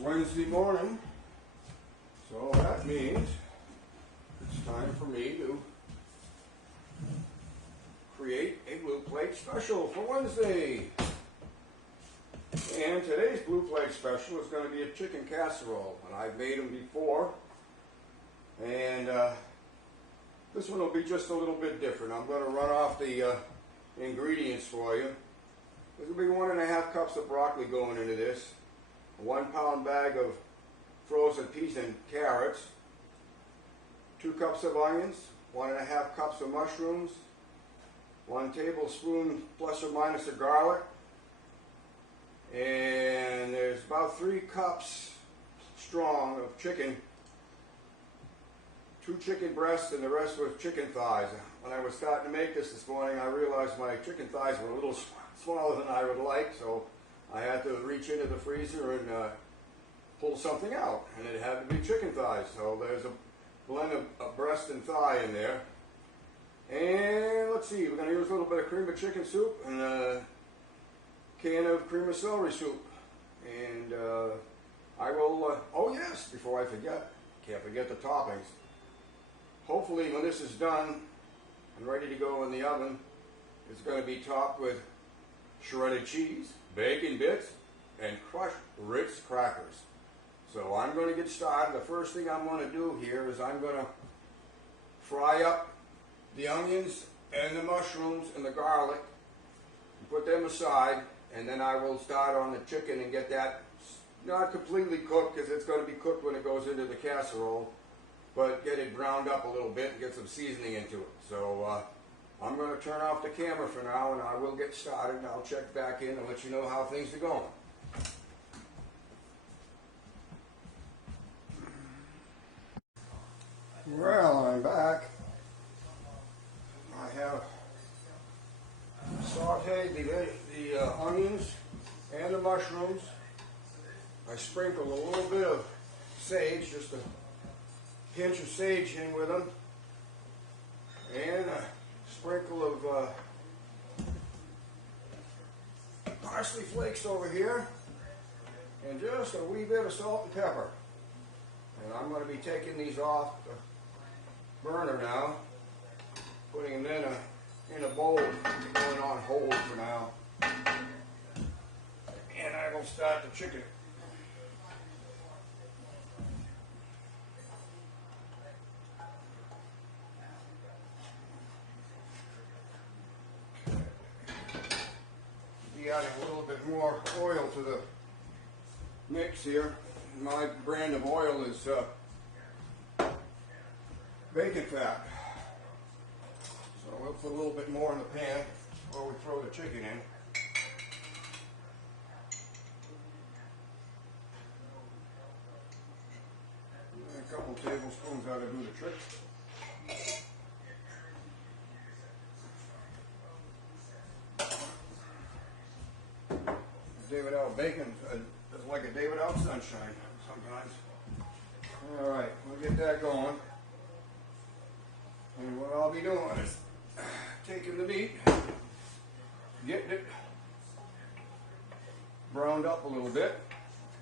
Wednesday morning, so that means it's time for me to create a blue plate special for Wednesday. And today's blue plate special is going to be a chicken casserole, and I've made them before, and this one will be just a little bit different. I'm going to run off the ingredients for you. There's going to be 1.5 cups of broccoli going into this, a 1 pound bag of frozen peas and carrots, 2 cups of onions, 1.5 cups of mushrooms, 1 tablespoon plus or minus of garlic, and there's about 3 cups strong of chicken, 2 chicken breasts, and the rest was chicken thighs. When I was starting to make this morning, I realized my chicken thighs were a little smaller than I would like, so I had to reach into the freezer and pull something out, and it had to be chicken thighs. So there's a blend of breast and thigh in there. And let's see, we're going to use a little bit of cream of chicken soup and a can of cream of celery soup. And I will, oh yes, before I forget, can't forget the toppings. Hopefully when this is done and ready to go in the oven, it's going to be topped with shredded cheese, bacon bits, and crushed Ritz crackers. So I'm going to get started. The first thing I'm going to do here is I'm going to fry up the onions and the mushrooms and the garlic and put them aside, and then I will start on the chicken and get that not completely cooked, because it's going to be cooked when it goes into the casserole, but get it browned up a little bit and get some seasoning into it. So I'm going to turn off the camera for now, and I will get started, and I'll check back in and let you know how things are going. Well, I'm back. I have sauteed the onions and the mushrooms. I sprinkled a little bit of sage, just a pinch of sage in with them, and a sprinkle of parsley flakes over here, and just a wee bit of salt and pepper. And I'm going to be taking these off the burner now, putting them in a bowl, going on hold for now, and I will start the chicken. Be adding a little bit more oil to the mix here. My brand of oil is bacon fat. So we'll put a little bit more in the pan before we throw the chicken in. And a couple tablespoons ought to do the trick. David L. Bacon is like a David L. Sunshine sometimes. Alright, we'll get that going. And what I'll be doing is taking the meat, getting it browned up a little bit,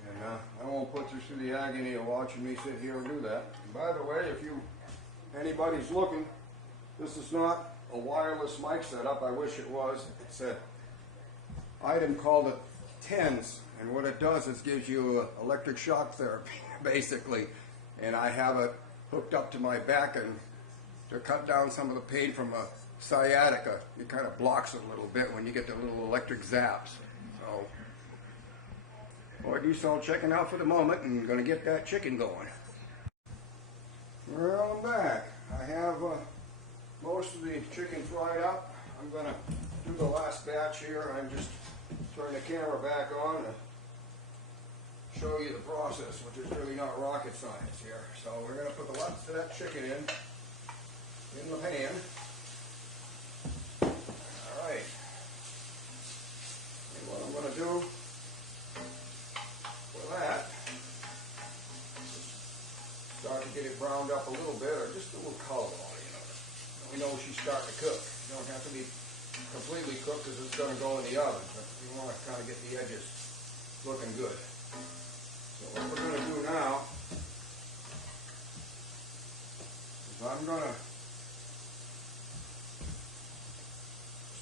and I won't put you through the agony of watching me sit here and do that. And by the way, if anybody's looking, this is not a wireless mic setup. I wish it was. It's an item called a TENS, and what it does is gives you electric shock therapy, basically. And I have it hooked up to my back, and to cut down some of the pain from a sciatica, it kind of blocks it a little bit when you get the little electric zaps. So, boy, do so checking out for the moment, and going to get that chicken going. Well, I'm back. I have most of the chicken fried up. I'm going to do the last batch here. I'm just turn the camera back on to show you the process, which is really not rocket science here. So we're going to put the last of that chicken in the pan. Alright. And what I'm going to do for that is start to get it browned up a little bit, or just a little color on it, We know she's starting to cook. You don't have to be completely cooked because it's going to go in the oven, but you want to kind of get the edges looking good. So what we're going to do now is I'm going to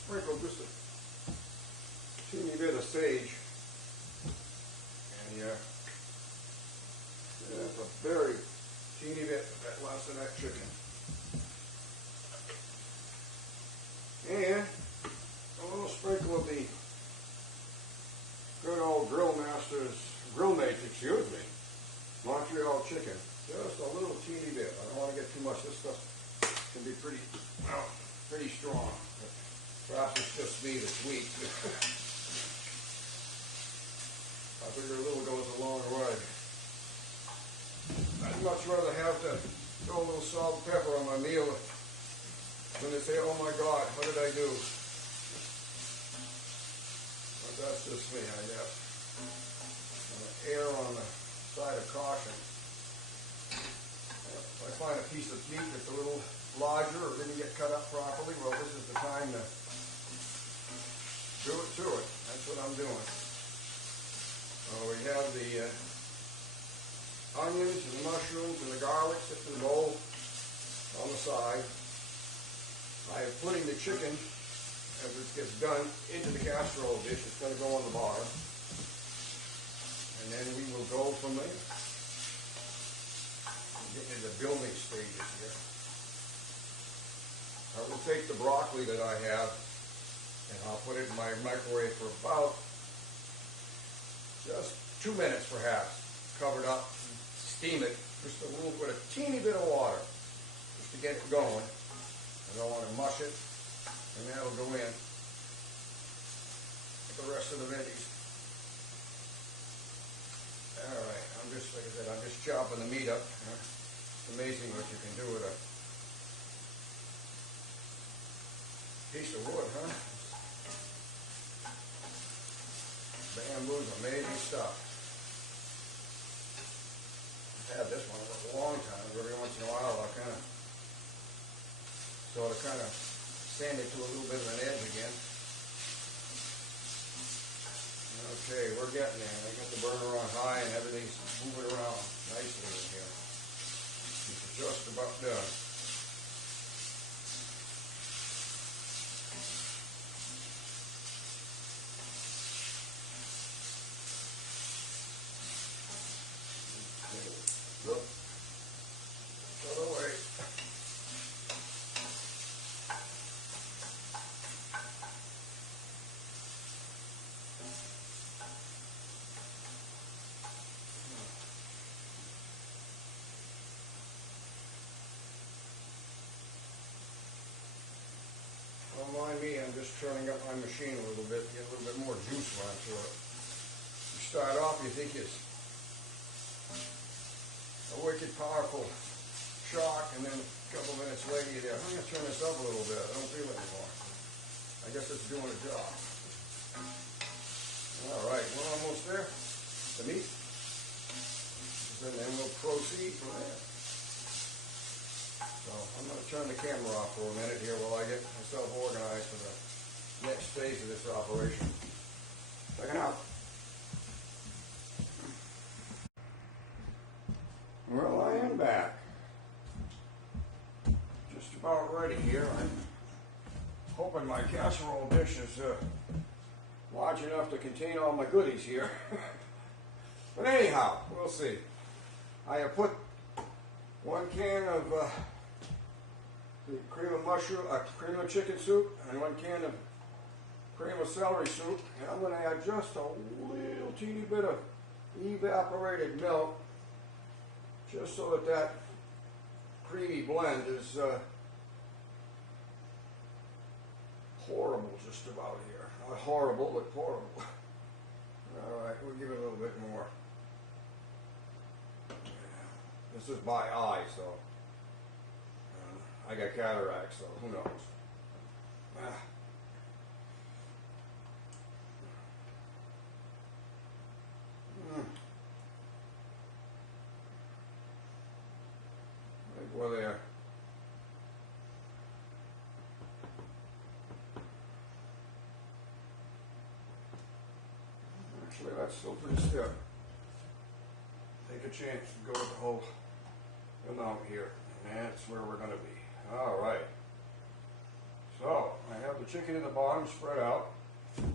sprinkle just a teeny bit of sage, and that's a very teeny bit that less of that chicken. And a little sprinkle of the good old grill mates, excuse me, Montreal chicken. Just a little teeny bit. I don't want to get too much. This stuff can be pretty strong. But perhaps it's just me that's weak. I figure a little goes a long way. I'd much rather have to throw a little salt and pepper on my meal when they say, oh my God, what did I do? But that's just me, I guess. I'm going to err on the side of caution. If I find a piece of meat that's a little larger or didn't get cut up properly, well, this is the time to do it to it. That's what I'm doing. We have the onions and the mushrooms and the garlic sitting in the bowl on the side. I am putting the chicken, as it gets done, into the casserole dish. It's going to go on the bottom. And then we will go from there. I'm getting into the building stages here. I will take the broccoli that I have and I'll put it in my microwave for about just 2 minutes perhaps. Cover it up, steam it, just a little bit, a teeny bit of water, just to get it going. I don't want to mush it, and that'll go in with the rest of the veggies. All right, like I said, I'm just chopping the meat up. It's amazing what you can do with a piece of wood, huh? Bamboo's amazing stuff. I've had this one for a long time. Every once in a while I'll kind of sand it to a little bit of an edge again. Okay, we're getting there. I got the burner on high and everything's moving around nicely in here. It's just about done. Look, put away. Don't mind me, I'm just turning up my machine a little bit, get a little bit more juice onto it. You start off, you think it's a wicked powerful shock, and then a couple minutes later you're there, I'm going to turn this up a little bit, I don't feel it anymore. I guess it's doing a job. Alright, we're almost there. The meat. And then we'll proceed from there. So I'm going to turn the camera off for a minute here while I get myself organized for the next phase of this operation. Check it out. Well, I am back. Just about ready here. I'm hoping my casserole dish is large enough to contain all my goodies here. But anyhow, we'll see. I have put 1 can of the cream of chicken soup and 1 can of cream of celery soup, and I'm going to add just a little teeny bit of evaporated milk, just so that that creamy blend is horrible just about here. Not horrible, but horrible. All right, we'll give it a little bit more. This is by eye, so I got cataracts, so who knows. I think we're there. Actually, that's still pretty stiff. a chance to go with the whole amount here. And that's where we're going to be. All right. So, I have the chicken in the bottom spread out. And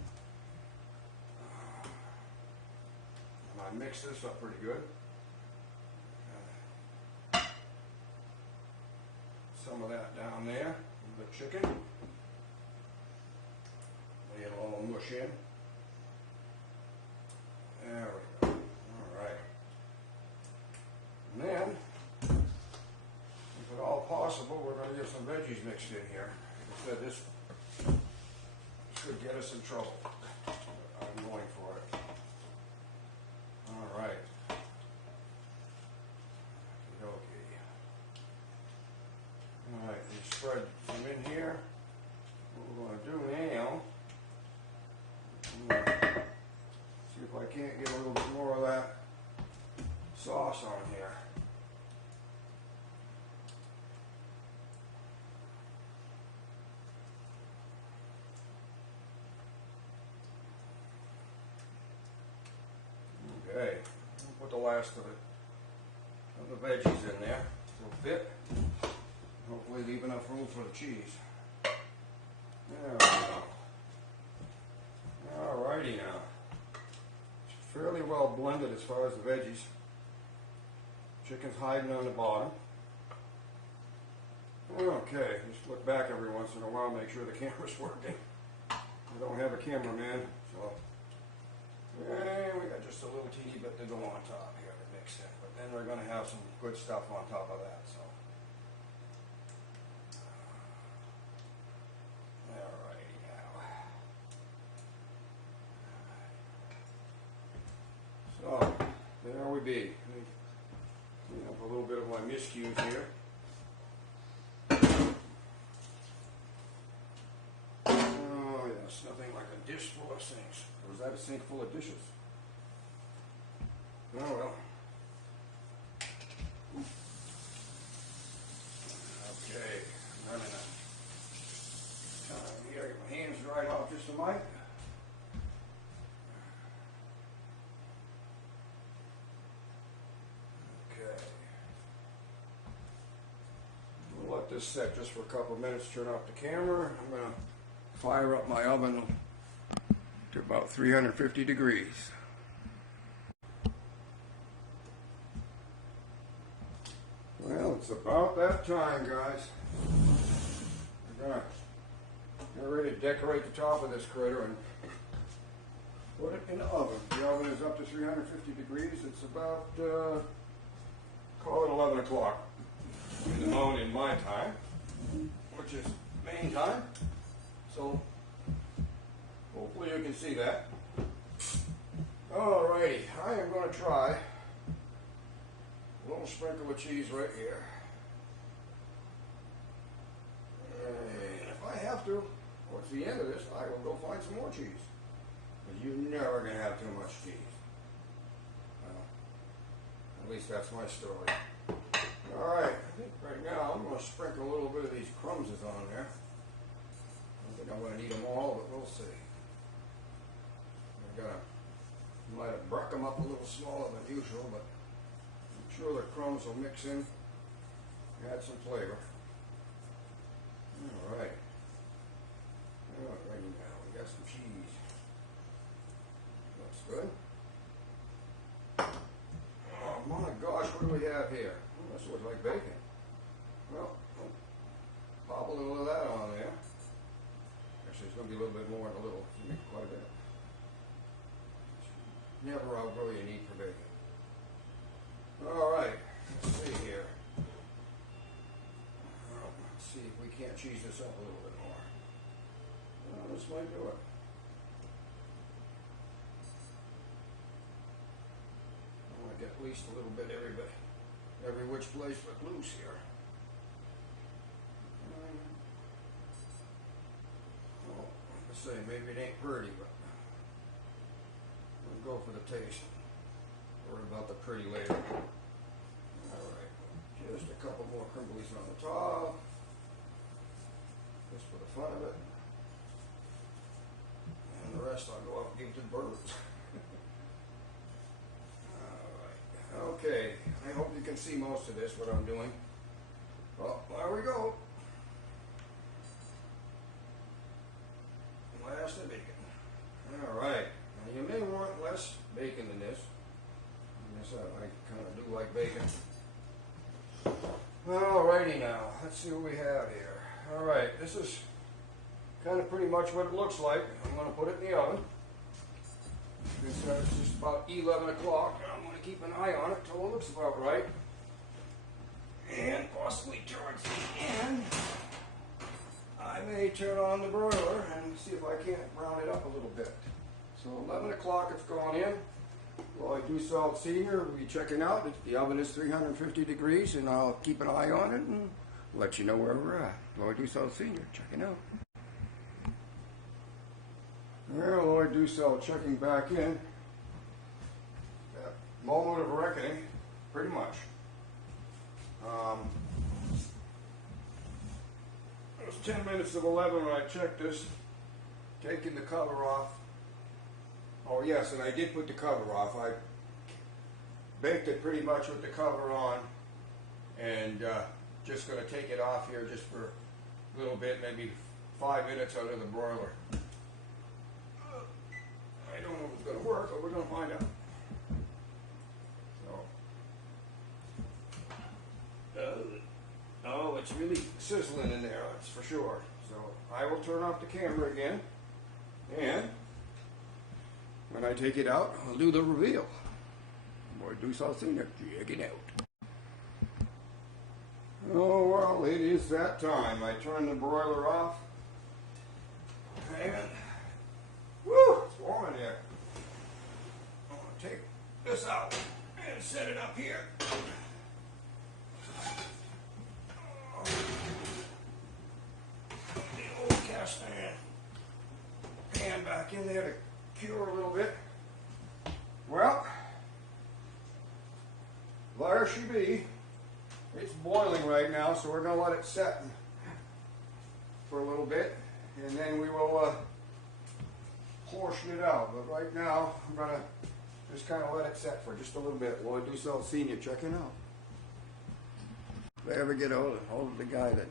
I mix this up pretty good. Some of that down there, the chicken. Lay it all mush in. There we go. Alright. And then, if at all possible, we're going to get some veggies mixed in here. Like I said, this could get us in trouble. I'm going for it. Alright. Okay. Alright, we spread some in here. What we're going to do now, see if I can't get a little bit more of that sauce on here. Okay, we'll put the last of the veggies in there. It'll fit. Hopefully leave enough room for the cheese. There we go. Alrighty now. It's fairly well blended as far as the veggies. Chicken's hiding on the bottom. Okay, just look back every once in a while, make sure the camera's working. I don't have a cameraman, so we got just a little teeny bit to go on top here to mix in. But then we're going to have some good stuff on top of that. So. Alrighty now. So, there we be. Clean up a little bit of my miscues here. Oh yes, nothing like a dish full of sinks. Or was that a sink full of dishes? Oh well. Okay, running out of time here. Get my hands dried off just a mite. Okay. We'll let this set just for a couple of minutes. Turn off the camera. I'm going to fire up my oven to about 350 degrees. Well, it's about that time, guys. We're going to get ready to decorate the top of this critter and put it in the oven. The oven is up to 350 degrees. It's about, call it 11 o'clock in the morning in my time, which is main time. So, hopefully you can see that. Alrighty, I am going to try a little sprinkle of cheese right here. And if I have to, towards the end of this, I will go find some more cheese. Because you're never going to have too much cheese. Well, at least that's my story. Alright, I think right now I'm going to sprinkle a little bit of these crumbs on there. I don't think I'm going to need them all, but we'll see. Might have broke them up a little smaller than usual, but I'm sure the crumbs will mix in, add some flavor. Alright. Alright now, we got some cheese. Looks good. Oh my gosh, what do we have here? Oh, this looks like bacon. Well, pop a little of that on there. Actually, it's going to be a little bit more in a little. It's quite a bit. Never outgrow your need for bacon. Alright, let's see here. Let's see if we can't cheese this up a little bit more. Well, this might do it. I want to get at least a little bit every which place but loose here. Well, like I say, maybe it ain't pretty, but we'll go for the taste. Worry about the pretty later. Alright, just a couple more crumblies on the top. Just for the fun of it. And the rest I'll go up and give to the birds. Alright, Okay, I hope you can see most of this, what I'm doing. Well, there we go. Blast of bacon. Alright, now you may want less bacon than this. I kind of do like bacon. Alrighty now, let's see what we have here. Alright, this is kind of pretty much what it looks like. I'm going to put it in the oven. It's just about 11 o'clock. I'm going to keep an eye on it till it looks about right. And possibly towards the end, I may turn on the broiler and see if I can't brown it up a little bit. So 11 o'clock it's gone in. Loyd Dussault Sr. will be checking out. The oven is 350 degrees and I'll keep an eye on it and let you know where we're at. Loyd Dussault Sr. checking out. Well, Loyd Dussault checking back in. That moment of reckoning, pretty much. It was 10 minutes of 11 when I checked this, taking the cover off. Oh yes, and I did put the cover off. I baked it pretty much with the cover on, and just going to take it off here just for a little bit, maybe 5 minutes under the broiler. I don't know if it's going to work, but we're going to find out. Oh, it's really sizzling in there, that's for sure. So I will turn off the camera again, and when I take it out, I'll do the reveal. Loyd Dussault Sr. check it out. Oh, well, it is that time. I turn the broiler off, and woo, it's warm in here. I'm going to take this out and set it up here. The old cast iron pan back in there to cure a little bit. Well, there she be. It's boiling right now, so we're going to let it set for a little bit, and then we will portion it out. But right now, I'm going to just kind of let it set for just a little bit. Loyd Dussault Sr. checking out. If I ever get hold of the guy that...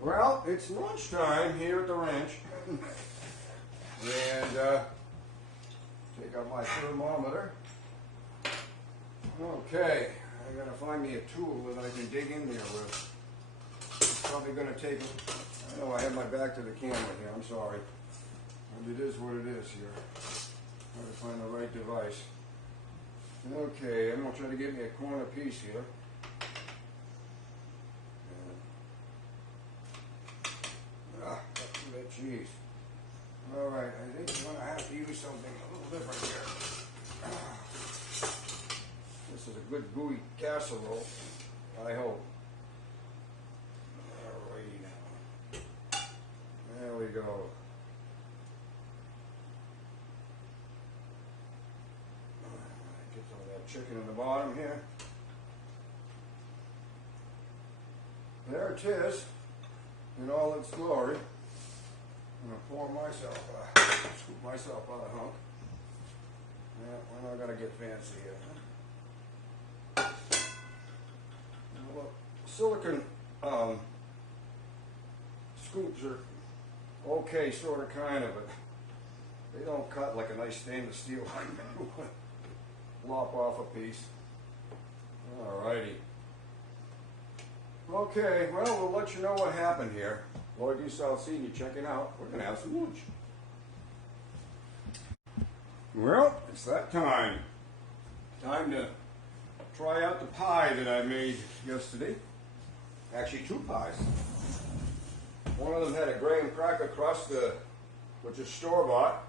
Well, it's lunchtime here at the ranch. And take out my thermometer. Okay, I gotta find me a tool that I can dig in there with. It's probably gonna take... I know I have my back to the camera here, I'm sorry. And it is what it is here. Trying to find the right device. Okay, I'm going to try to get me a corner piece here. That's too bad cheese. Alright, I think I'm going to have to use something a little different here. This is a good gooey casserole, I hope. Alrighty now. There we go. Chicken in the bottom here. There it is, in all its glory. I'm going to pour myself, scoop myself out a hunk. Yeah, we're not going to get fancy here. Well, silicone scoops are okay, sort of, kind of, but they don't cut like a nice stainless steel one. Lop off a piece. Alrighty. Okay, well, we'll let you know what happened here. Loyd Dussault Sr. checking out. We're going to have some lunch. Well, it's that time. Time to try out the pie that I made yesterday. Actually, two pies. One of them had a graham cracker crust, which is store-bought.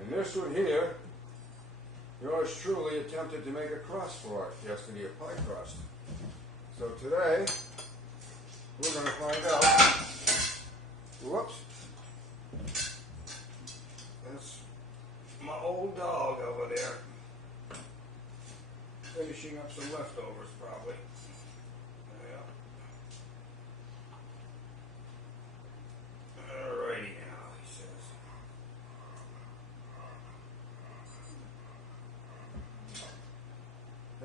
And this one here, yours truly attempted to make a crust for it yesterday, a pie crust. So today, we're going to find out. Whoops. That's my old dog over there. Finishing up some leftovers, probably. Yeah. Alrighty now, he says.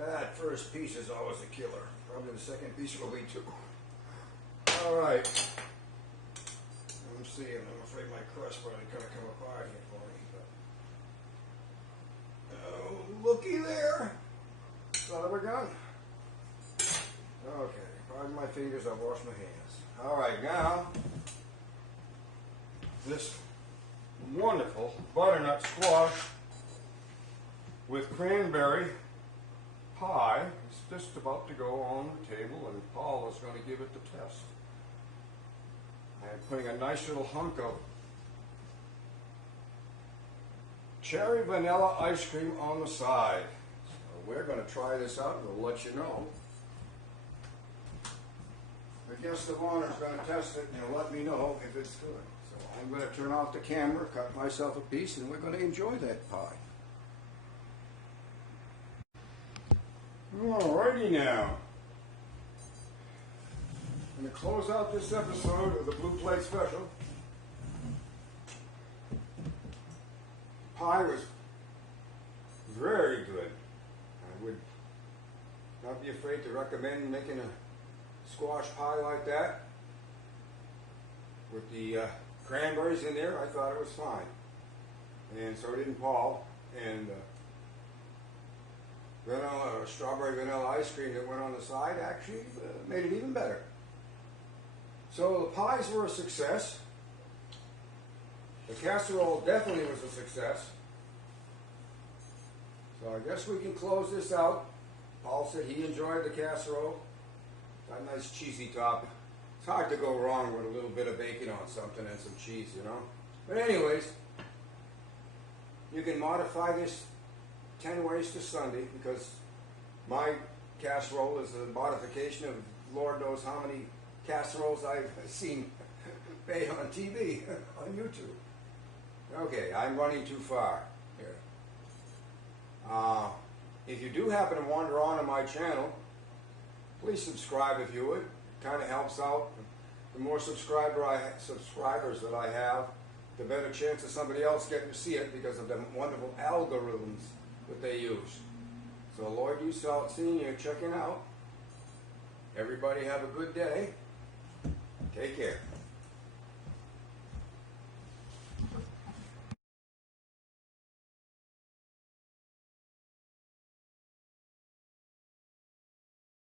That first piece is always a killer. Probably the second piece will be too. All right. I'm seeing. I'm afraid my crust probably gonna come apart here for me. But oh, looky there. Son of a gun. Okay. Pardon my fingers. I'll wash my hands. All right. Now this wonderful butternut squash with cranberry pie is just about to go on the table, and Paul is going to give it the test. I'm putting a nice little hunk of cherry vanilla ice cream on the side. So we're going to try this out and we'll let you know. The guest of honor is going to test it and he'll let me know if it's good. So I'm going to turn off the camera, cut myself a piece, and we're going to enjoy that pie. Alrighty now. I'm going to close out this episode of the Blue Plate Special. Pie was very good. I would not be afraid to recommend making a squash pie like that with the cranberries in there. I thought it was fine, and so didn't Paul. And vanilla or strawberry vanilla ice cream that went on the side actually made it even better. So the pies were a success. The casserole definitely was a success. So I guess we can close this out. Paul said he enjoyed the casserole. Got a nice cheesy top. It's hard to go wrong with a little bit of bacon on something and some cheese, you know. But anyways, you can modify this 10 ways to Sunday, because my casserole is a modification of Lord knows how many casseroles I've seen made on TV, on YouTube. Okay, I'm running too far here. If you do happen to wander onto my channel, please subscribe if you would. It kind of helps out. The more subscribers that I have, the better chance of somebody else getting to see it because of the wonderful algorithms that they use. So Loyd, seeing you, checking out. Everybody have a good day. Take care.